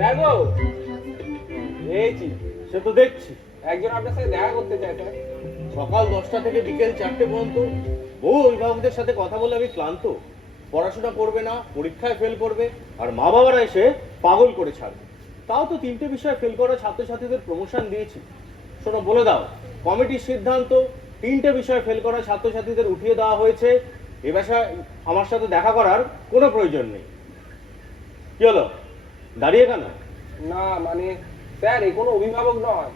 দেখো এইছি, সে তো দেখছি একজন আপনার সাথে দেখা করতে চায় স্যার। সকাল 10টা থেকে বিকেল 4টে পর্যন্ত বহু অভিভাবকদের সাথে কথা বলে আমি ক্লান্ত। পড়াশোনা করবে না, পরীক্ষায় ফেল করবে, আর মা বাবারা এসে পাগল করে ছাড়বে। তাও তো 3টে বিষয়ে ফেল করা ছাত্রছাত্রীদের প্রমোশন দিয়েছি। শোনো, বলে দাও, কমিটির সিদ্ধান্ত 3টে বিষয়ে ফেল করা ছাত্রছাত্রীদের উঠিয়ে দেওয়া হয়েছে। এ বিষয়ে আমার সাথে দেখা করার কোনো প্রয়োজন নেই। কি হলো, দাঁড়িয়ে কেন? না মানে স্যার, এ কোনো অভিভাবক নয়।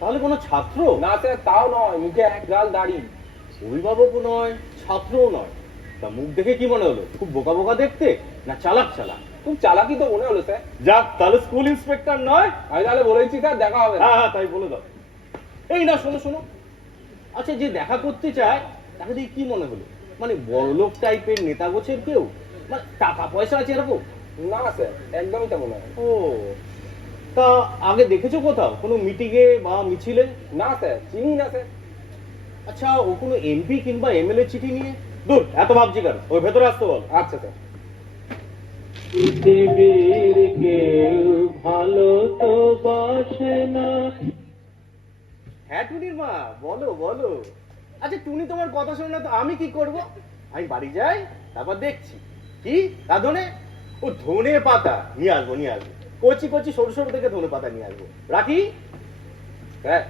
তাহলে কোনো ছাত্র? না স্যার, তাও নয়, মুখে এক গাল দাড়ি। অভিভাবকও নয়, ছাত্রও নয়। তা মুখ দেখে কি মনে হলো? খুব বোকা বোকা দেখতে, না চালাক চালাক? খুব চালাকি তো মনে হলো স্যার। যাক, তাহলে স্কুল ইন্সপেক্টর নয়। আমি তাহলে বলেছি স্যার, দেখা হবে না। হ্যাঁ হ্যাঁ, তাই বলে দাও। এই না, শোনো শোনো, আচ্ছা, যে দেখা করতে চায় তাকে দিয়ে কি মনে হলো? মানে বড়লোক টাইপের নেতা গোছের কেউ, মানে টাকা পয়সা আছে এরকম? না স্যার, একদমই তা মনে হয় না। ও, তা আগে দেখেছো কোথাও কোনো মিটিংয়ে বা মিছিলে? না স্যার, চিনি না স্যার। আচ্ছা, ও কোনো এমপি কিংবা এমএলএ চিঠি নিয়ে? দূর, এত ভাবছি কেন, ওই ভেতরে আসতে বল। আচ্ছা স্যার। পৃথিবীর কেউ ভালো তো বাসে না। হ্যাঁ টুনির মা, বলো বলো। আচ্ছা, টুনি তোমার কথা শোনে না তো আমি কি করব? আমি বাড়ি যাই, তারপর দেখছি। কি ধনে? ও ধনে পাতা নিয়ে আসবো, নিয়ে আসবো। কচি কচি সরু সরু থেকে ধনে পাতা নিয়ে আসবো। রাখি হ্যাঁ।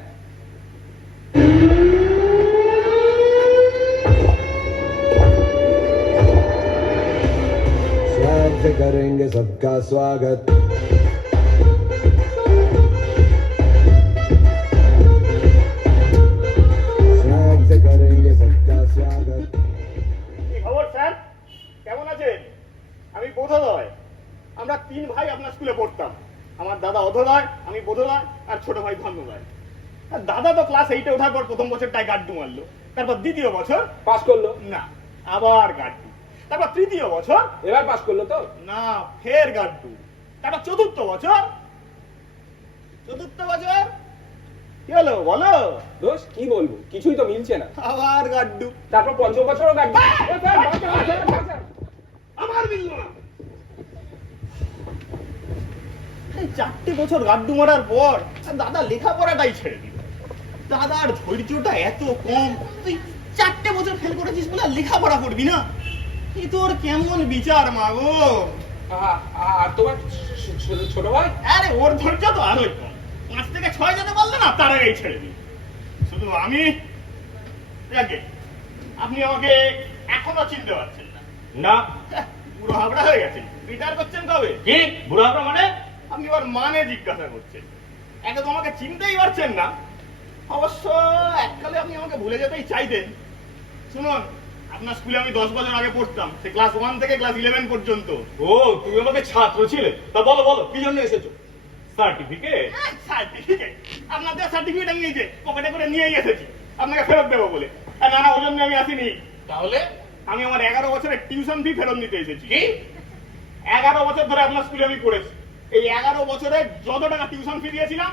स्वैग से करेंगे सबका स्वागत। स्वैग से करेंगे सबका स्वागत। কি খবর স্যার, কেমন আছেন? আমি বোধোদয়। আমরা 3 ভাই আপনার স্কুলে পড়তাম। আমার দাদা অধোদয়, আমি বোধোদয়, আর ছোট ভাই ধন্যদয়। আর দাদা তো ক্লাস 8-এ ওঠার পর প্রথম বছরটায় গাড্ডু মারলো, তারপর দ্বিতীয় বছর পাস করলো? না, আবার গাড্ডু, তারপর তৃতীয় বছর এবার পাস করলো তো? না, ফের গাড্ডু, তারপর চতুর্থ বছর কি হলো বলো? দোষ কি বলবো, কিছুই তো মিলছে না। আবার গাড্ডু, তারপর পঞ্চম বছরও গাড়ি। আমার বিল না। এই 4টে বছর গাড্ডু মারার পর দাদা লেখাপড়াটাই ছেড়ে দিল। দাদার ধৈর্যটা এত কম, তুই 4টে বছর ফেল করেছিস বলে আর লেখাপড়া করবি না? কি তোর কেমন বিচার মাগো? আর তোমার ছোট ভাই? আরে ওর ধৈর্য তো আরোই কম। 5 থেকে 6 যেতে পারলে না, তার আগেই ছেড়ে দিল। শুধু আমি, আপনি আমাকে এখনো চিনতে পারছেন না? না, পুরো হাবড়া হয়ে গেছেন। রিটায়ার করছেন কবে? কি বুড়ো হাবড়া মানে? আপনি আবার মানে জিজ্ঞাসা করছেন। একে তো আমাকে চিনতেই পারছেন না। অবশ্য এককালে আপনি আমাকে ভুলে যেতেই চাইতেন। শুনুন, আপনার স্কুলে আমি 10 বছর আগে পড়তাম, সে ক্লাস 1 থেকে ক্লাস 11 পর্যন্ত। ও, তুমি আমাকে ছাত্র ছিলে? তা বলো বলো, কি জন্য এসেছো? সার্টিফিকেট? সার্টিফিকেট? আপনাদের সার্টিফিকেট আমি নিজে পকেটে করে নিয়ে এসেছি আপনাকে ফেরত দেবো বলে। না না, ওই জন্য আমি আসিনি। তাহলে? আমি আমার 11 বছরের টিউশন ফি ফেরত নিতে এসেছি। কি? 11 বছর ধরে আপনার স্কুলে আমি পড়েছি। এই 11 বছরে যত টাকা টিউশন ফি দিয়েছিলাম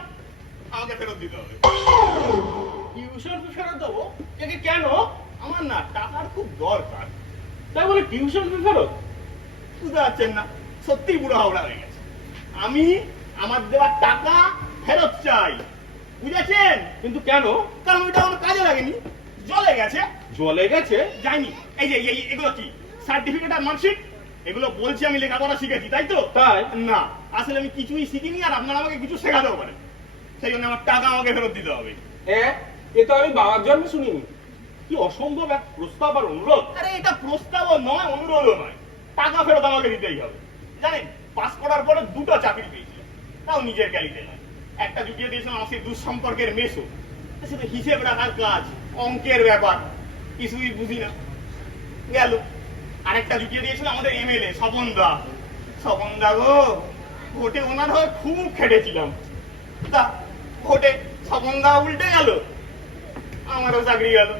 আমাকে ফেরত দিতে হবে। টিউশন ফি ফেরত দেবো? কেন? আমার না টাকার খুব দরকার। তাই বলে টিউশন ফি ফেরত? বুঝতে পারছেন না, সত্যি বুড়ো হাওড়া হয়ে গেছে। আমি আমার দেওয়ার টাকা ফেরত চাই, বুঝেছেন? কিন্তু কেন? কারণ ওইটা আমার কাজে লাগেনি, জলে গেছে। জলে গেছে? যায়নি। এই যে এগুলো কি সার্টিফিকেট আর মার্কশিট? এগুলো বলছি আমি লেখাপড়া শিখেছি, তাই তো? তাই না, আসলে আমি কিছুই শিখিনি, আর আপনারা আমাকে কিছু শেখাতেও পারেন। সেই জন্য আমার টাকা আমাকে ফেরত দিতে হবে। হ্যাঁ, এ তো আমি বাবার জন্মে শুনিনি। কি অসম্ভব এক প্রস্তাব আর অনুরোধ! আরে এটা প্রস্তাবও নয়, অনুরোধও নয়, টাকা ফেরত আমাকে দিতেই হবে। জানেন, পাস করার পরে 2টা চাকরি পেয়েছি, তাও নিজের গ্যালিতে নয়। একটা জুটিয়ে দিয়েছিলাম আমার সেই দুঃসম্পর্কের মেসো, সেটা হিসেব রাখার কাজ, অঙ্কের ব্যাপার, কিছুই বুঝি না, গেল। আরেকটা জুটিয়ে দিয়েছিল আমাদের এমএলএ স্বপন দা গো, ভোটে ওনার হয়ে খুব খেটেছিলাম। তা ভোটে স্বপন দা উল্টে গেল, আমারও চাকরি গেল,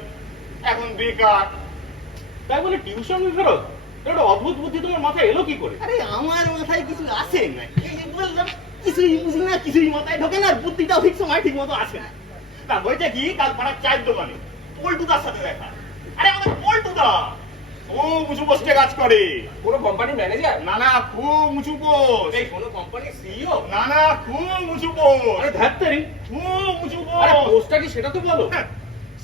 এখন বেকার। তাই বলে টিউশন ফেরত? একটা অদ্ভুত বুদ্ধি তোমার মাথায় এলো কি করে? আরে আমার মাথায় কিছু আসে না, বললাম কিছুই বুঝি না, কিছুই মাথায় ঢোকে না, আর বুদ্ধিটাও ঠিক সময় ঠিক মতো আসে না। তা বলছে কি, কাল পাড়ার চায়ের দোকানে পল্টুদার সাথে দেখা। আরে আমাদের পল্টুদা খুব উঁচু পোস্টে কাজ করে। কোনো কোম্পানির ম্যানেজার? না না, খুব উঁচু পোস্ট। এই কোনো কোম্পানির সিইও? না না, খুব উঁচু পোস্ট। আরে ধ্যাত্তেরি, খুব উঁচু আরে পোস্ট। পোস্টটা কি সেটা তো বলো।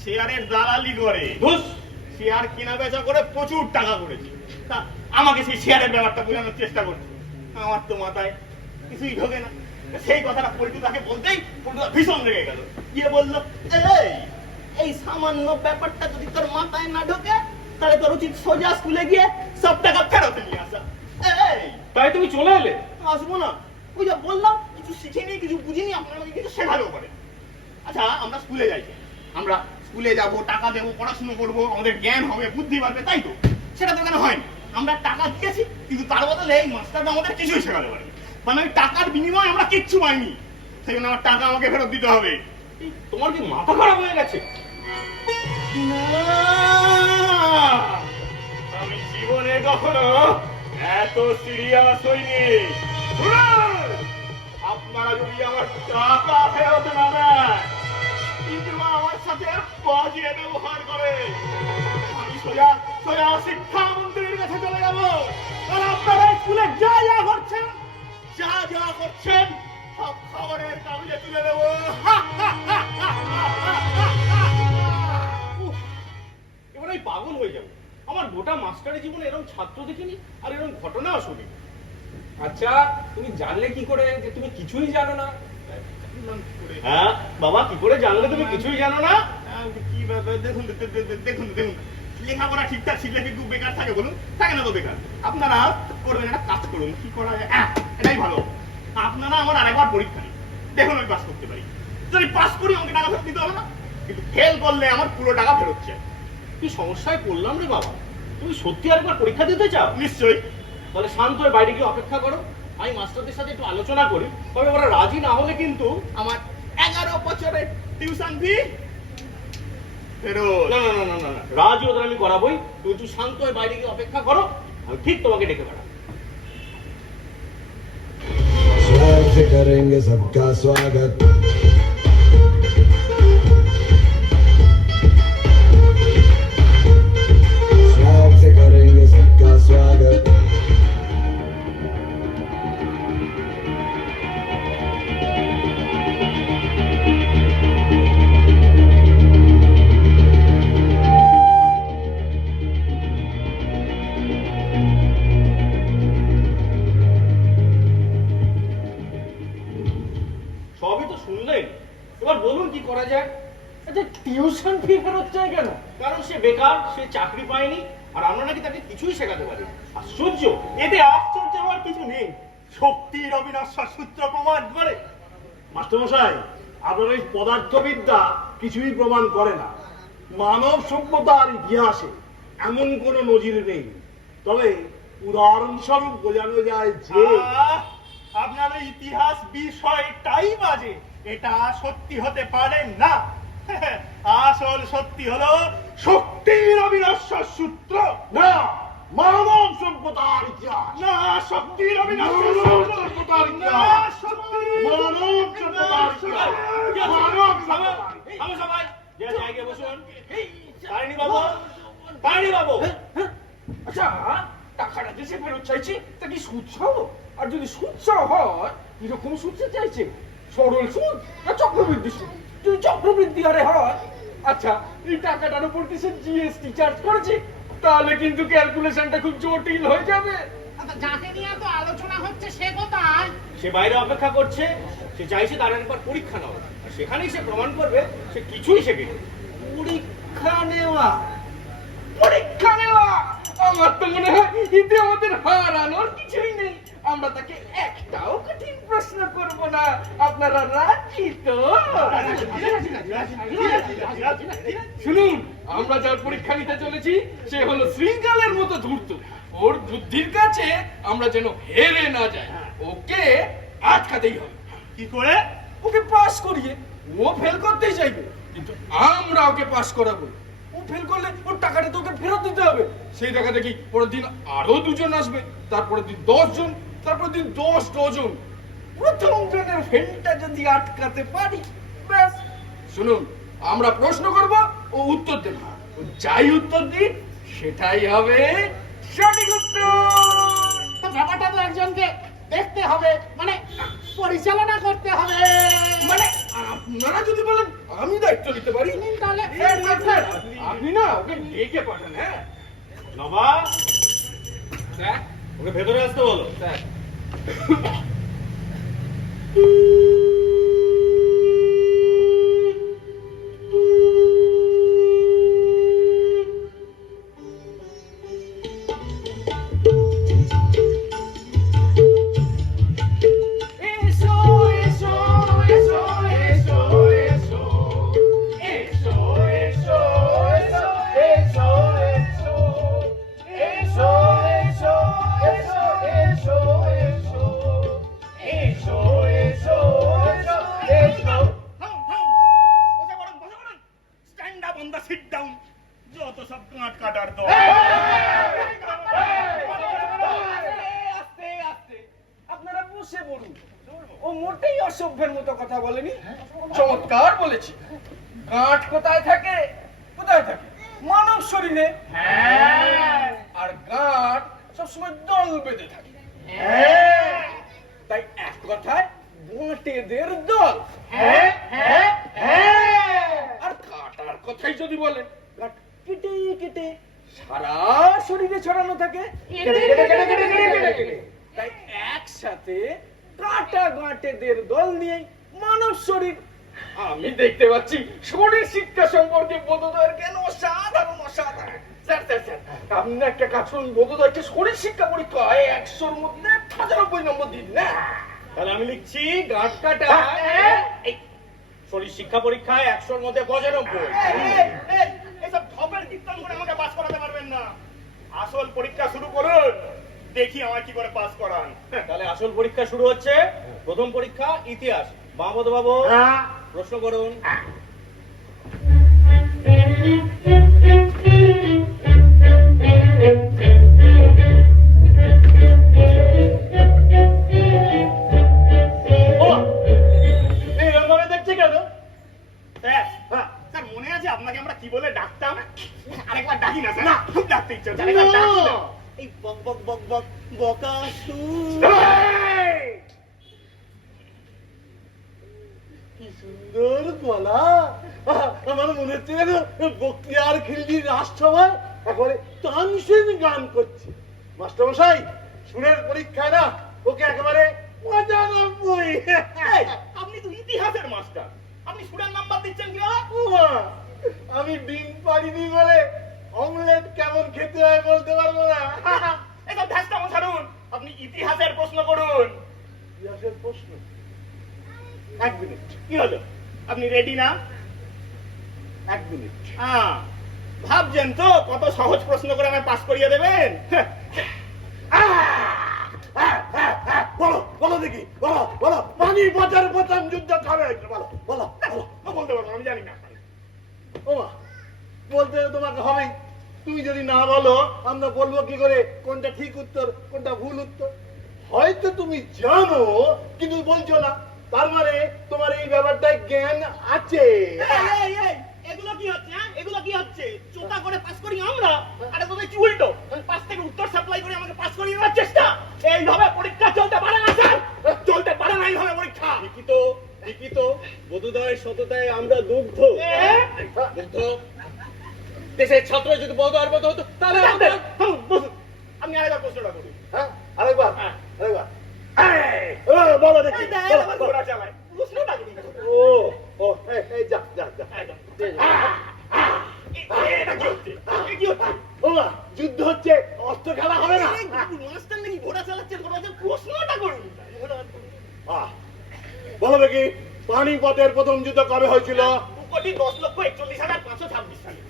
শেয়ারের দালালি করে। ধুস, শেয়ার কেনা বেচা করে প্রচুর টাকা করেছে। তা আমাকে সেই শেয়ারের ব্যাপারটা বোঝানোর চেষ্টা করছে। আমার তো মাথায় কিছুই ঢোকে না। সেই কথাটা পল্টু তাকে বলতেই পল্টুদা ভীষণ রেগে গেল। গিয়ে বললো, এই সামান্য ব্যাপারটা যদি তোর মাথায় না ঢোকে তাহলে তোর উচিত সোজা স্কুলে গিয়ে সব টাকা ফেরত নিয়ে আসা। তাই তুমি চলে এলে? আসবো না, ওই যা বললাম, কিছু শিখিনি, কিছু বুঝিনি, আপনার আমাকে কিছু শেখাতেও পারে। আচ্ছা, আমরা স্কুলে যাই, আমরা স্কুলে যাব, টাকা দেবো, পড়াশুনো করবো, আমাদের জ্ঞান হবে, বুদ্ধি বাড়বে, তাই তো? সেটা তো কেন হয়নি? আমরা টাকা দিয়েছি, কিন্তু তার বদলে এই মাস্টারটা আমাদের কিছুই শেখাতে পারে। মানে ওই টাকার বিনিময়ে আমরা কিচ্ছু পাইনি, সেই জন্য আমার টাকা আমাকে ফেরত দিতে হবে। তোমার কি মাথা খারাপ হয়ে গেছে? আমি জীবনে কখনো এত সিরিয়াস হইনি। আপনারা যদি আমার টাকা ফেরত না দেন, কিন্তু আমার সাথে বাজিয়ে ব্যবহার করে, আমি সোজা সোজা শিক্ষামন্ত্রীর কাছে চলে যাব। আর আপনারা স্কুলে যা যা করছেন, যা যা করছেন, সব খবরের কাগজে তুলে দেবো। এবার আমি পাগল হয়ে যাবো। আমার গোটা মাস্টারি জীবনে এরকম ছাত্র দেখিনি, আর এরকম ঘটনাও শুনি। আচ্ছা, তুমি জানলে কি করে যে তুমি কিছুই জানো না? হ্যাঁ বাবা, কি করে জানলে তুমি কিছুই জানো না? কি ব্যাপার, দেখুন দেখুন দেখুন, লেখাপড়া ঠিকঠাক শিখলে কিন্তু বেকার থাকে বলুন? থাকে না তো বেকার। আপনারা করবেন, একটা কাজ করুন, কি করা যায়, এটাই ভালো। আপনারা আমার আরেকবার পরীক্ষা নিন, দেখুন আমি পাস করতে পারি। যদি পাস করি আমাকে টাকা ফেরত দিতে হবে না, কিন্তু ফেল করলে আমার পুরো টাকা ফেরত চাই। কি সমস্যায় পড়লাম রে বাবা, তুমি সত্যি আরেকবার পরীক্ষা দিতে চাও? নিশ্চয়ই। তাহলে শান্ত হয়ে বাইরে গিয়ে অপেক্ষা করো, আমি মাস্টারদের সাথে একটু আলোচনা করি। তবে ওরা রাজি না হলে কিন্তু আমার 11 বছরের টিউশন ফি ফেরত। না না না না না, রাজি ওদের আমি করাবোই। তুমি একটু শান্ত হয়ে বাইরে গিয়ে অপেক্ষা করো, আমি ঠিক তোমাকে ডেকে বেড়াবো। स्वर से करेंगे सबका स्वागत स्वर से करेंगे सबका स्वागत সবই তো শুনলেন, এবার বলুন কি করা যায়? আচ্ছা, টিউশন ফি ফেরত চাই কেন? কারণ সে বেকার, সে চাকরি পায়নি, আর আমরা নাকি তাকে কিছুই শেখাতে পারি। আশ্চর্য! এতে আশ্চর্য হওয়ার কিছু নেই। শক্তির অবিনশ্বর সূত্র প্রমাণ করে। মাস্টারমশাই, আপনার এই পদার্থবিদ্যা কিছুই প্রমাণ করে না। মানব সভ্যতার ইতিহাসে এমন কোন নজির নেই। তবে উদাহরণস্বরূপ বোঝানো যায় যে আপনার ওই ইতিহাস বিষয়টাই বাজে, এটা সত্যি হতে পারে না। আসল সত্যি হলো শক্তির অবিনশ্বর সূত্র। না, মানব সভ্যতার ইতিহাস, না শক্তির অবিনশ্বর মানব সূত্র। সভ্যতার না ইতিহাস, শক্তির মানব সভ্যতার ইতিহাস, মানব সভ্যতার ইতিহাস। আমি সবাই যে জায়গায় বসুন। তারিণী বাবু, তারিণী বাবু। আচ্ছা, টাকাটা যে সে ফেরত চাইছে তা কি সুদ সহ? আর যদি সুদ সহ হয়, কিরকম সুদ সে চাইছে? সরল সুদ না চক্রবৃদ্ধি সুদ? যদি চক্রবৃদ্ধি হারে হয়, আচ্ছা, এই টাকাটার উপর কি সে জিএসটি চার্জ করেছে? তাহলে কিন্তু ক্যালকুলেশনটা খুব জটিল হয়ে যাবে। যাকে নিয়ে তো আলোচনা হচ্ছে সে কোথায়? সে বাইরে অপেক্ষা করছে, সে চাইছে তার একবার পরীক্ষা নেওয়া, আর সেখানেই সে প্রমাণ করবে সে কিছুই শেখেনি। পরীক্ষা নেওয়া, পরীক্ষা নেওয়া, আমার তো মনে হয় এতে আমাদের হারানোর কিছুই নেই। আমরা তাকে একটাও কঠিন প্রশ্ন করব না। আপনারা রাজি তো? শুনুন, আমরা যার পরীক্ষা নিতে চলেছি সে হলো শৃঙ্খলের মতো ধূর্ত। ওর বুদ্ধির কাছে আমরা যেন হেরে না যাই। ওকে আটকাতেই হবে। কি করে? ওকে পাস করিয়ে। ও ফেল করতেই চাইবে, কিন্তু আমরা ওকে পাস করাবো। ও ফেল করলে ওর টাকাটা তো ওকে ফেরত দিতে হবে। সেই টাকা দেখি পরের দিন আরো 2 জন আসবে, তারপরের দিন 10 জন, তারপরের দিন 10 ডজন। প্রথম জনের ফেলটা যদি আটকাতে পারি, ব্যাস। শুনুন, আমরা প্রশ্ন করব, ও উত্তর দেবে। ও যাই উত্তর দিক সেটাই হবে সঠিক উত্তর। তো ব্যাপারটা তো একজনকে দেখতে হবে, মানে পরিচালনা করতে হবে। মানে আপনারা যদি বলেন আমি দায়িত্ব নিতে পারি। নিন তাহলে। স্যার, আপনি না ওকে ডেকে পাঠান। হ্যাঁ নবাব, স্যার, ওকে ভেতরে আসতে বলো। স্যার। এসো এসো এসো এসো এসো এসো এসো এসো এসো এসো এসো এসো এসো এসো এসো এসো এসো। বসে পড়ুন, বসে পড়ুন। Stand up on the sit down. যত সব কাঁট কাটার দল। আস্তে আস্তে আপনারা বসে বলুন। ও মোটেই অসভ্যের মতো কথা বলেনি, চমৎকার বলেছি। গাঁট কোথায় থাকে? কোথায় থাকে? মানব শরীরে। আর গাঁট সবসময় দল বেঁধে থাকে। তাই এক কথায় গাঁটেদের দল। আর কাটার কথাই যদি বলেন, গাঁট কেটে কেটে সারা শরীরে ছড়ানো থাকে। তাই একসাথে কাটা গাঁটেদের দল নিয়ে মানব শরীর। আমি দেখতে পাচ্ছি শরীর শিক্ষা সম্পর্কে বোধোদয়ের জ্ঞান অসাধারণ অসাধারণ। স্যার স্যার স্যার, আপনি একটা কাজ করুন, বোধোদয়কে শরীর শিক্ষা পরীক্ষা 100-র মধ্যে 95 নম্বর দিন না। তাহলে আমি লিখছি গাঁট কাটা। এই শরীর শিক্ষা পরীক্ষায় 100-র মধ্যে 95। এসব ঢপের কীর্তন করে আমাকে পাস করাতে পারবেন না। আসল পরীক্ষা শুরু করুন, দেখি আমার কি করে পাস করান। তাহলে আসল পরীক্ষা শুরু হচ্ছে। প্রথম পরীক্ষা ইতিহাস। বামপদ বাবু প্রশ্ন করুন। এইভাবে দেখছি কেন? স্যার, স্যার মনে আছে আপনাকে আমরা কি বলে ডাকতাম? আরেকবার ডাকি না স্যার, খুব ডাকতে ইচ্ছে হচ্ছে, আরেকবার ডাকি না। এই বক বক বক বক বকাসুর। কি সুন্দর গলা! আমার মনে হচ্ছে যেন বক্তিয়ার খিলজির রাজসভায় একেবারে তানসেন গান করছে। মাস্টারমশাই, সুরের পরীক্ষায় না ওকে একেবারে 95। এই, আপনি তো ইতিহাসের মাস্টার, আপনি সুরের নাম্বার দিচ্ছেন কি? ওমা, আমি ডিম পারিনি বলে অমলেট কেমন খেতে হয় বলতে পারবো না। এসব ধ্যাসটামো ছাড়ুন, আপনি ইতিহাসের প্রশ্ন করুন। ইতিহাসের প্রশ্ন? 1 মিনিট, কি হলো, আপনি রেডি না? 1 মিনিট। ভাবছেন তো কত সহজ প্রশ্ন করে আমায় পাস করিয়ে দেবেন? বলো বলো দেখি, বলো বলো, পানিপথের প্রথম যুদ্ধ কবে হয়েছিল? বলো বলো বলো। বলতে পারবো না, আমি জানি না। ওমা, বলতে তোমাকে হবেই। তুমি যদি না বলো আমরা বলবো কি করে কোনটা ঠিক উত্তর কোনটা ভুল উত্তর? হয়তো তুমি জানো কিন্তু বলছো না, তার মানে তোমার এই ব্যাপারটায় জ্ঞান আছে। এগুলো কি হচ্ছে? এগুলো কি হচ্ছে? চোখা করে পাস করি আমরা, আরে তুমি কি উল্টো পাস থেকে উত্তর সাপ্লাই করে আমাকে পাস করিয়ে নেওয়ার চেষ্টা। এইভাবে পরীক্ষা চলতে পারে না স্যার, চলতে পারে না এইভাবে পরীক্ষা। লিখিত লিখিত বোধোদয় সততায় আমরা দুগ্ধ। দুগ্ধ দেশের ছাত্র যদি বোধোদয়ের মতো হতো তাহলে আমাদের। আপনি আরেকবার প্রশ্নটা করুন। হ্যাঁ, আরেকবার আরেকবার। বলো দেখি, বলো, বলো। ঘোড়া চালায় প্রশ্নটা করুন। ও ও, এই যা যা যা। এটা কি হচ্ছে? কি হচ্ছে? ওমা, যুদ্ধ হচ্ছে, অস্ত্র খেলা হবে না। মাস্টার নাকি ঘোড়া চালাচ্ছে, প্রশ্নটা করুন। বলো দেখি, পানিপথের প্রথম যুদ্ধ কবে হয়েছিল? 2,10,41,526 সালে।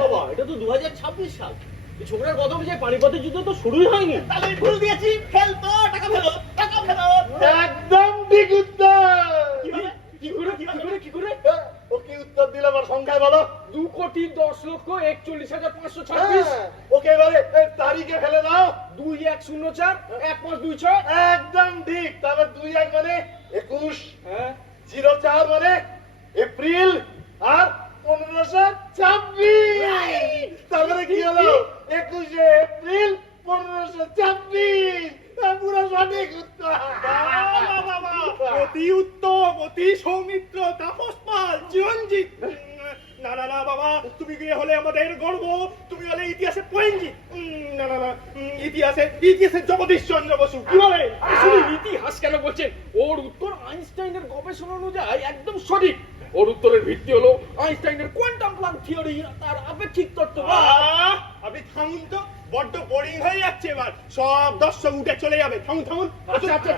বাবা, এটা তো 2026 সাল। এই ছোকরার কথা অনুযায়ী পানিপথের যুদ্ধ তো শুরুই হয়নি। তাহলে আমি ভুল দিয়েছি, ফেল তো, টাকা ফেরত, টাকা ফেরত। একদম ঠিক উত্তর। কিভাবে? কি করে কি করে কি করে? ও কি উত্তর দিল আমার সংখ্যায় বলো? 2,10,41,526। ওকে এবারে তারিখে ফেলে দাও। 2104 1526। একদম ঠিক। তারপর 21 মানে 21, হ্যাঁ 04 মানে এপ্রিল, আর 1526। তারপরে কি হলো? 21শে এপ্রিল 1526। পুরো সঠিক উত্তর। বাবা অতি উত্তম, অতি সৌমিত্র, তাপস পাল, চিরঞ্জিত। না না না বাবা, তুমি গিয়ে হলে আমাদের গর্ব, তুমি হলে ইতিহাসের পয়েন্ট। না না না, ইতিহাসের জগদীশ চন্দ্র বসু। কি বলে? শুধু ইতিহাস কেন বলছেন? ওর উত্তর আইনস্টাইনের গবেষণা অনুযায়ী একদম সঠিক। ওর উত্তরের ভিত্তি হলো আইনস্টাইনের কোয়ান্টাম প্লান থিওরি, তার আপেক্ষিক তত্ত্ব। আপনি থামুন তো, বড্ড বোরিং হয়ে যাচ্ছে এবার, সব দর্শক উঠে চলে যাবে। থামুন থামুন। আচ্ছা আচ্ছা,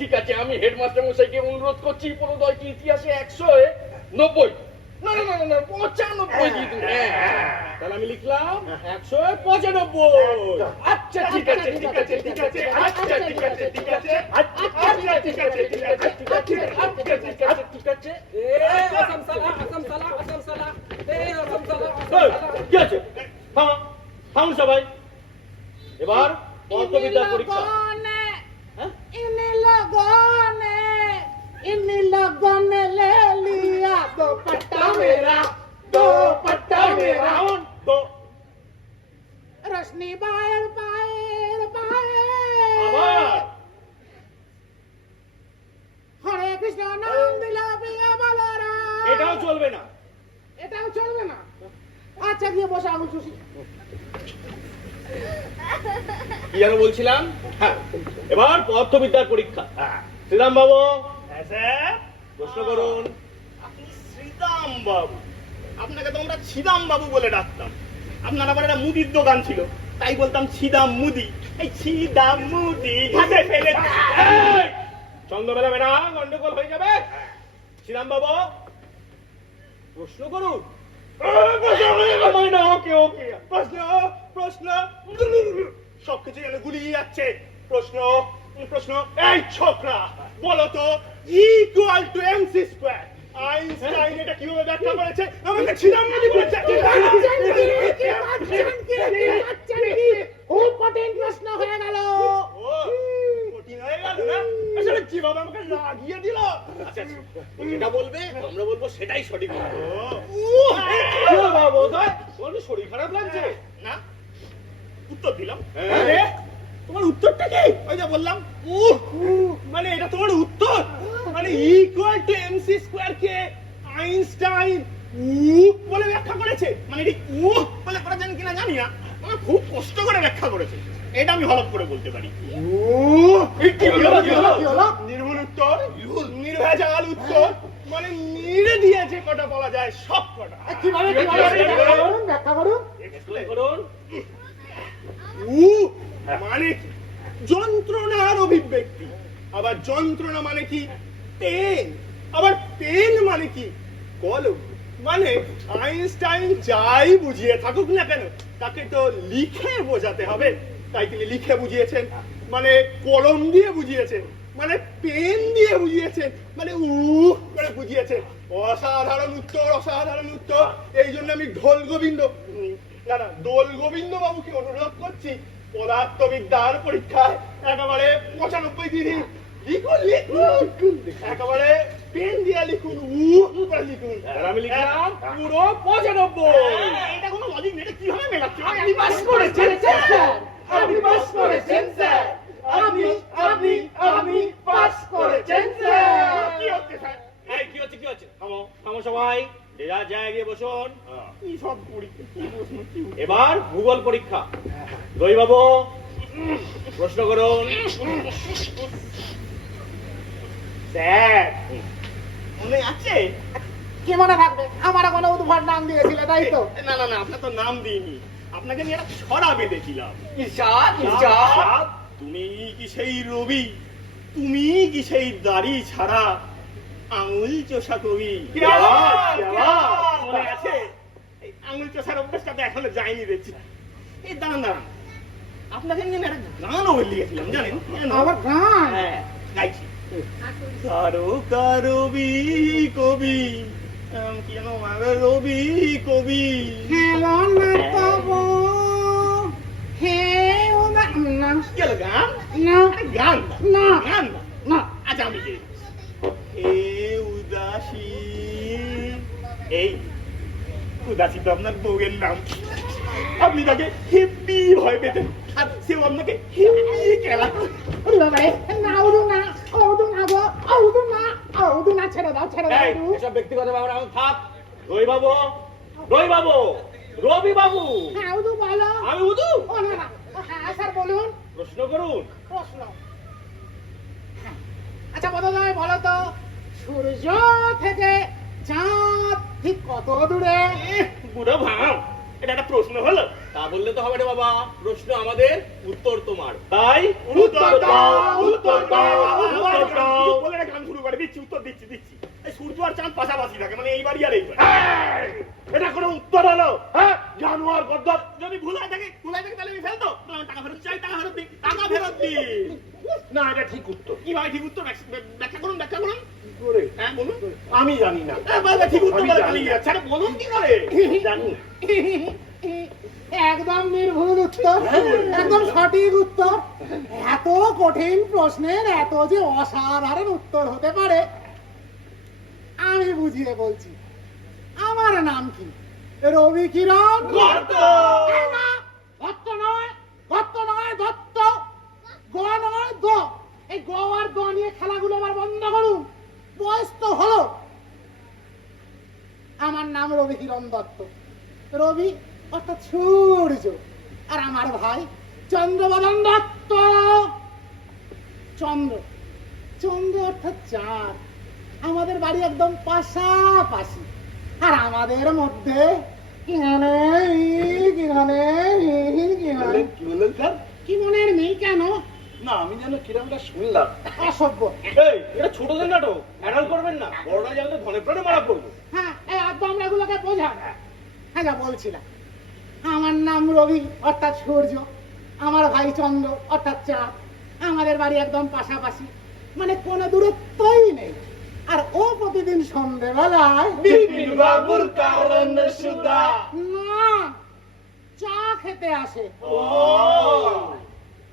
ঠিক আছে, আমি হেডমাস্টার মশাইকে অনুরোধ করছি পনেরোটি ইতিহাসে 190, না না না না 95 দিয়ে দিন। তাহলে আমি লিখলাম 195। আচ্ছা ঠিক আছে। কি আছে? থামুন সবাই। এবার পদার্থবিদ্যার পরীক্ষা। হ্যাঁ? इन लोगों ने ले लिया दुपट्टा मेरा, दुपट्टा मेरा। रोशनी बाहर बाहर আবার हरे कृष्ण नाम दिला पिया बलराम। এটাও চলবে না। এটাও চলবে না? আচ্ছা গিয়ে বসে আঙুল চুষি। কি যেন বলছিলাম? হ্যাঁ, এবার পদার্থবিদ্যার পরীক্ষা। শ্রীরাম বাবু হ্যাঁ স্যার, প্রশ্ন করুন। আপনি শ্রীদাম বাবু, আপনাকে তো আমরা ছিদাম বাবু বলে ডাকতাম। আপনার আবার একটা মুদির দোকান ছিল, তাই বলতাম ছিদাম মুদি। এই ছিদাম মুদি ঘাটে ফেলে। এই, চন্দ্রবেলা বেড়া, গন্ডগোল হয়ে যাবে। শ্রীরাম বাবু প্রশ্ন করুন। ওকে ওকে, প্রশ্ন প্রশ্ন, সবকিছু যেন গুলিয়ে যাচ্ছে। প্রশ্ন প্রশ্ন, এই ছোকরা বলো তো, equal to MC square Einstein এটা কিভাবে ব্যাখ্যা করেছে? আমাকে ছিদাম মুদি বলেছে। খুব কঠিন প্রশ্ন হয়ে গেল। কঠিন হয়ে গেল না? আসলে কিভাবে আমাকে লাগিয়ে দিল। আচ্ছা, যেটা বলবে আমরা বলবো সেটাই সঠিক উত্তর। ও, বাবু তোমার কি শরীর খারাপ লাগছে? না, উত্তর দিলাম। হ্যাঁ। আরে, তোমার উত্তরটা কি? ওই যে বললাম, মানে এটা তোমার উত্তর? মানে equal to MC square K Einstein বলে ব্যাখ্যা করেছে। মানে এটি বলে করেছেন কিনা জানি না, মানে খুব কষ্ট করে ব্যাখ্যা করেছে। এটা আমি হলফ করে বলতে পারি। কি হলো? নির্ভুল উত্তর, নির্ভেজাল উত্তর, মানে নিড়ে দিয়েছে কটা বলা যায় সব কটা। কিভাবে ব্যাখ্যা করুন। Explain করুন। মানে কি? যন্ত্রণার অভিব্যক্তি। আবার যন্ত্রণা মানে কি? পেন। আবার পেন মানে কি? কলম। মানে আইনস্টাইন যাই বুঝিয়ে থাকুক না কেন, তাকে তো লিখে বোঝাতে হবে। তাই তিনি লিখে বুঝিয়েছেন, মানে কলম দিয়ে বুঝিয়েছেন, মানে পেন দিয়ে বুঝিয়েছেন, মানে করে বুঝিয়েছেন। অসাধারণ উত্তর, অসাধারণ উত্তর। এই জন্য আমি দোল গোবিন্দ বাবুকে অনুরোধ করছি, পদার্থবিদ্যার পরীক্ষায় একেবারে 95 দিনই লিখুন, একেবারে পেন দিয়ে লিখুন, করে লিখুন। আর আমি লিখলাম পুরো 95। এটা কোনো লজিক নেই, এটা কিভাবে মেলাচ্ছে? আপনি পাস করেছেন স্যার, আপনি পাস করেছেন স্যার, আপনি পাস করেছেন স্যার। কি হচ্ছে স্যার? এই কি হচ্ছে? থামো সবাই, যে যার জায়গায় গিয়ে বসুন। কি সব পরীক্ষা, কি প্রশ্ন, কি উত্তর? এবার ভূগোল পরীক্ষা। দই বাবু প্রশ্ন করুন। স্যার, মনে আছে? কি মনে থাকবে? আমার কোনো উদ্ভট নাম দিয়েছিল, তাই তো? না না না, আপনার তো নাম দিইনি, আপনাকে নিয়ে একটা ছড়া বেঁধেছিলাম। ইরশাদ। তুমি কি সেই রবি, তুমি কি সেই দাড়ি ছাড়া আঙুল চোষা কবি? মনে আছে? এই আঙুল চোষার অভ্যাসটা তো এখনো যায়নি দেখছি। এই দাঁড়ান, আপনাকে নিয়ে একটা গানও লিখেছিলাম জানেন? আমার গান? হ্যাঁ, গাইছি। কারো রবি কবি, কি যেন রবি কবি। হ্যালো না তবু হে না কি হলো গান? না গান না গান না। আচ্ছা আমি হে উদাসী, এই উদাসী তো আপনার বউয়ের নাম। আপনি তাকে হেব্বি ভয় পেতেন, আর সেও আপনাকে হেব্বি খেলাতো। ছেড়ে দাও ছেড়ে দাও এই, এসব ব্যক্তিগত ব্যাপার এখন থাক। রবি বাবু, রবি বাবু, রবি বাবু, হ্যাঁ উদু বলো। আমি উদু, ও না না, হ্যাঁ স্যার বলুন। প্রশ্ন করুন। প্রশ্ন, হ্যাঁ। আচ্ছা বোধোদয় বলো তো, সূর্য থেকে চাঁদ ঠিক কত দূরে? বুড়ো ভাম, এটা একটা প্রশ্ন হলো? তা বললে তো হবে না বাবা, প্রশ্ন আমাদের, উত্তর তোমার। তাই উত্তর দাও, উত্তর দাও, উত্তর দাও বলে একটা গান শুরু করে। দিচ্ছি, উত্তর দিচ্ছি দিচ্ছি। এই সূর্য আর চাঁদ পাশাপাশি থাকে, মানে এই বাড়ি আর এই বাড়ি। এটা কোনো উত্তর হলো? হ্যাঁ, জানোয়ার গদ্দার। যদি ভুল হয়ে থাকে তাহলে আমি ফেলতো। টাকা ফেরত চাই, টাকা ফেরত দিই, টাকা ফেরত দিই। না, এটা ঠিক উত্তর। কিভাবে ঠিক উত্তর? ব্যাখ্যা করুন, ব্যাখ্যা করুন। কি করে? হ্যাঁ বলুন। আমি জানি না। ঠিক উত্তর আমি বলে জানি পালিয়ে না। যাচ্ছে। আরে বলুন কি করে? জানি না। একদম নির্ভুল উত্তর, একদম সঠিক উত্তর। এত কঠিন প্রশ্নের এত যে অসাধারণ উত্তর হতে পারে আমি বুঝিয়ে বলছি। আমার নাম কি? রবি কিরণ। গর্ত। এই না, গর্ত নয়, গর্ত নয়, দত্ত। গ নয়, দ। এই গ আর দ নিয়ে খেলাগুলো আবার বন্ধ করুন। বয়স তো হলো। আমার নাম রবি কিরণ দত্ত। রবি অর্থাৎ সূর্য, আর আমার ভাই চন্দ্রবদন দত্ত। চন্দ্র, চন্দ্র অর্থাৎ চাঁদ। আমাদের বাড়ি একদম পাশাপাশি, আর আমাদের মধ্যে কি বললেন স্যার? কি মনের নেই কেন? না, আমি যেন কিরমটা শুনলাম। অসভ্য। এই, এটা ছোটদের নাটক, অ্যাডাল করবেন না। বড়রা জানলে ধনে প্রাণে মারা পড়বো। হ্যাঁ, এই আব্বা আমরা এগুলোকে বোঝা। হ্যাঁ, যা বলছিলাম, আমার নাম রবি অর্থাৎ সূর্য, আমার ভাই চন্দ্র অর্থাৎ চাঁদ। আমাদের বাড়ি একদম পাশাপাশি, মানে কোনো দূরত্বই নেই। আর ও প্রতিদিন সন্ধ্যেবেলায় বিপিন বাবুর কারণ সুদা। না, চা খেতে আসে। ও,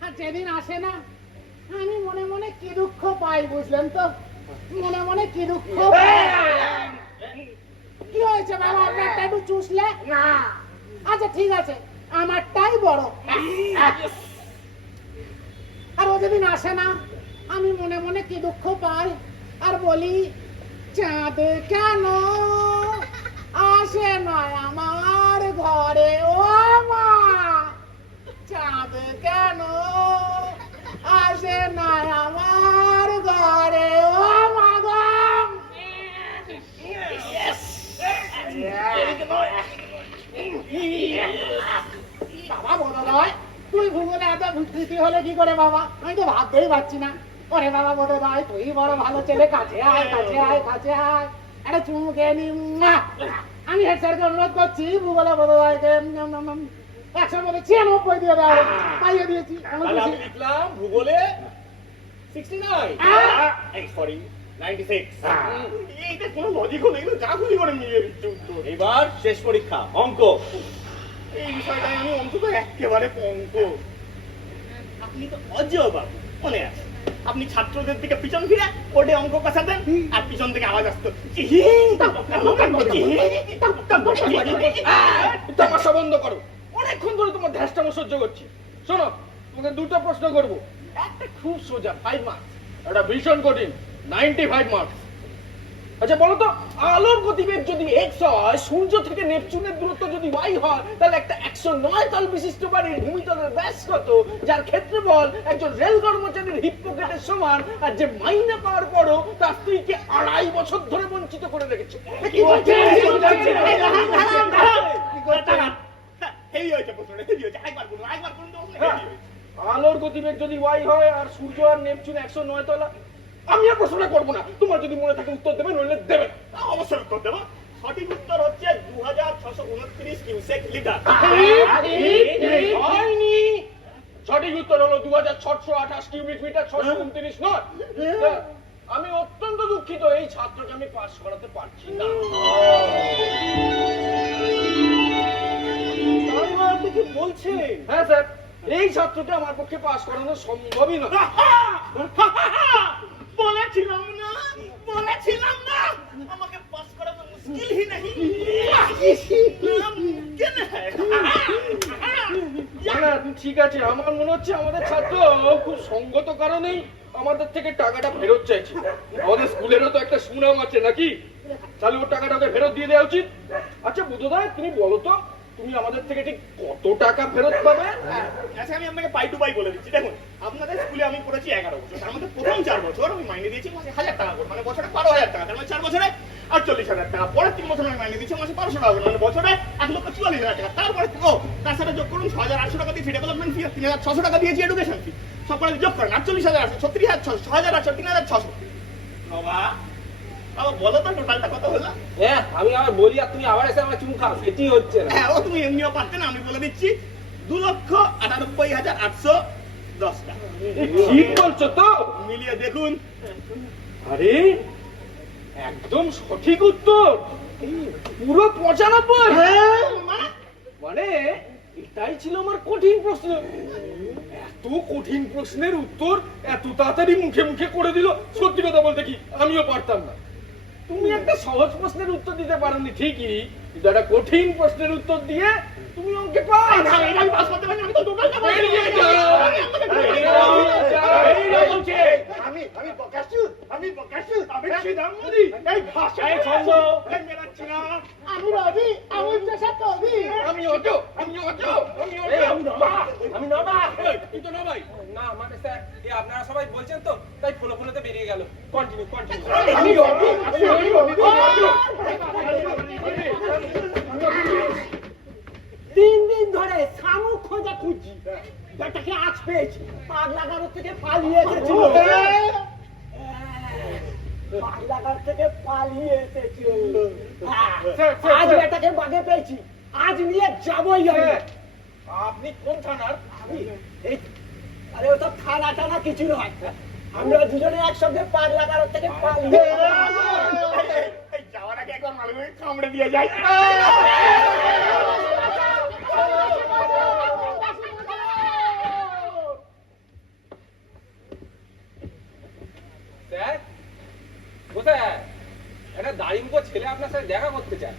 আর যেদিন আসে না, আমি মনে মনে কি দুঃখ পাই বুঝলেন তো? মনে মনে কি দুঃখ পাই। কি হয়েছে বাবা, আপনারটা একটু চুষলে? না, আচ্ছা ঠিক আছে, আমারটাই বড়। আর ও যেদিন আসে না, আমি মনে মনে কি দুঃখ পাই, আর বলি চাঁদ কেন আসে না আমার ঘরে? ও মা, চাঁদ কেন আসে না আমার ঘরে? ও মা গো। বাবা বলো নয়, তুই ভূগোলে এত বিকৃতি হলে কি করে বাবা? আমি তো ভাবতেই পারছি না। ওরে বাবা বলো নয়, তুই বড় ভালো ছেলে, কাছে আয়, কাছে আয়, কাছে আয়, একটা চুমু খেয়ে নি। আমি হেড স্যারকে অনুরোধ করছি ভূগোলে বলো নয়কে 100 মধ্যে 96 দিয়ে দেওয়া, পাইয়ে দিয়েছি। তাহলে আমি লিখলাম ভূগোলে 69, সরি 96। এইটা কোনো লজিক হলো? এগুলো যা খুশি করে নিয়ে দিচ্ছে উত্তর। এবার শেষ পরীক্ষা, অঙ্ক। এই বিষয়টা আমি অন্তত একেবারে পঙ্ক। আপনি তো অজয় বাবু, মনে আছে? আপনি ছাত্রদের দিকে পিছন ফিরে ওডে অঙ্ক কষাতেন, আর পিছন থেকে আওয়াজ আসতো তামাশা বন্ধ করো। অনেকক্ষণ ধরে তোমার ধ্যাসটামো সহ্য করছি। শোনো, তোমাকে দুটো প্রশ্ন করব। একটা খুব সোজা 5 মার্কস, একটা ভীষণ কঠিন 95 মার্কস। আচ্ছা বলো তো, আলোর গতিবেগ যদি x হয়, সূর্য থেকে নেপচুনের দূরত্ব যদি y হয়, তাহলে একটা 109 তল বিশিষ্ট বাড়ির ভূমিতলের ব্যাস কত, যার ক্ষেত্রফল একজন রেল কর্মচারীর হিপ্পোক্রেটের সমান, আর যে মাইনে পাওয়ার পরও তার স্ত্রীকে 2.5 বছর ধরে বঞ্চিত করে রেখেছে? কি বলছে? হেভি হয়েছে প্রশ্নটা, হেভি হয়েছে। একবার বলুন, একবার বলুন তো, হেভি হয়েছে। আলোর গতিবেগ যদি y হয় আর সূর্য আর নেপচুন 109 তলা, আমি আর প্রশ্নটা করবো না। তোমার যদি মনে থাকে উত্তর দেবে, নইলে দেবে না। অবশ্যই উত্তর দেবো। সঠিক উত্তর হচ্ছে 2629 কিউসেক লিটার। হয়নি। সঠিক উত্তর হলো 2628 কিউবিক মিটার, 629 নয়। আমি অত্যন্ত দুঃখিত, এই ছাত্রকে আমি পাস করাতে পারছি না। আপনি কি বলছেন? হ্যাঁ স্যার, এই ছাত্রকে আমার পক্ষে পাস করানো সম্ভবই নয়। বলেছিলাম না, বলেছিলাম না, আমাকে পাস করানো মুশকিল হি नहीं। ঠিক আছে, আমার মনে হচ্ছে আমাদের ছাত্র খুব সঙ্গত কারণেই আমাদের থেকে টাকাটা ফেরত চাইছে। আমাদের স্কুলেরও তো একটা সুনাম আছে নাকি? তাহলে ওর টাকাটাকে ফেরত দিয়ে দেওয়া উচিত। আচ্ছা বুদ্ধদা, তুমি বলো তো তুমি আমাদের থেকে ঠিক কত টাকা ফেরত পাবে? আচ্ছা আমি আপনাকে পাই টু পাই বলে দিচ্ছি। দেখুন, আপনাদের স্কুলে আমি পড়েছি 11 বছর, তার মধ্যে প্রথম 4 বছর আমি মাইনে দিয়েছি মাসে 1000 টাকা করে, মানে বছরে 12,000 টাকা, তার মানে 4 বছরে 48,000 টাকা। পরের 3 বছর আমি মাইনে দিয়েছি মাসে 500 টাকা করে, মানে বছরে 1,44,000 টাকা। তারপরে তার সাথে যোগ করুন 6,800 টাকা দিয়েছি ডেভেলপমেন্ট ফি, 3,600 টাকা দিয়েছি এডুকেশন ফি, সব করে যোগ করেন 48,800, 36,600, 6,800, 3,600। বাবা বাবা বলো তো টোটালটা কত হলো? হ্যাঁ, আমি আবার বলি আর তুমি আবার এসে আমার চুম খাও, সেটি হচ্ছে না। হ্যাঁ, ও তুমি এমনিও পারতে না, আমি বলে দিচ্ছি 2,98,810 টাকা। ঠিক বলছো তো? মিলিয়ে দেখুন। আরে একদম সঠিক উত্তর, পুরো 95। মানে এটাই ছিল আমার কঠিন প্রশ্ন। এত কঠিন প্রশ্নের উত্তর এত তাড়াতাড়ি মুখে মুখে করে দিল, সত্যি কথা বলতে কি আমিও পারতাম না। তুমি একটা সহজ প্রশ্নের উত্তর দিতে পারোনি ঠিকই, কিন্তু একটা কঠিন প্রশ্নের উত্তর দিয়ে তুমি অঙ্কে পাস। আমি পাস করতে পারি, আমি তো টোটালটা বলছি। আমি বকাশু, আমি সিদ্ধান্তী, এই ভাষায় ছন্দ মেলাচ্ছি না। আমি রবি, আমি পেশা কবি। আমি অজো, আমি নবা। তুই তো নবাই না, মানে স্যার এই আপনারা সবাই বলছেন তো তাই ফলো ফলোতে বেরিয়ে গেল। কন্টিনিউ। আমি রবি, আমি রবি। 3 দিন ধরে শামুক খোঁজা খুঁজছি, ব্যাটাকে আজ পেয়েছি। পাগলাগার থেকে পালিয়ে এসেছিল। পাগলাগার থেকে পালিয়ে এসেছিল। আজ ব্যাটাকে বাগে পেয়েছি, আজ নিয়ে যাবোই আমি। আপনি কোন থানার? আরে ওসব থানা টানা কিছু নয়, আমরা দুজনে একসঙ্গে পাগলাগার থেকে পালিয়ে এই যাওয়ার আগে একবার মালগুলো কামড়ে দিয়ে যাই। স্যার কোথায়? একটা দাড়ি মুখো ছেলে আপনার সাথে দেখা করতে চায়।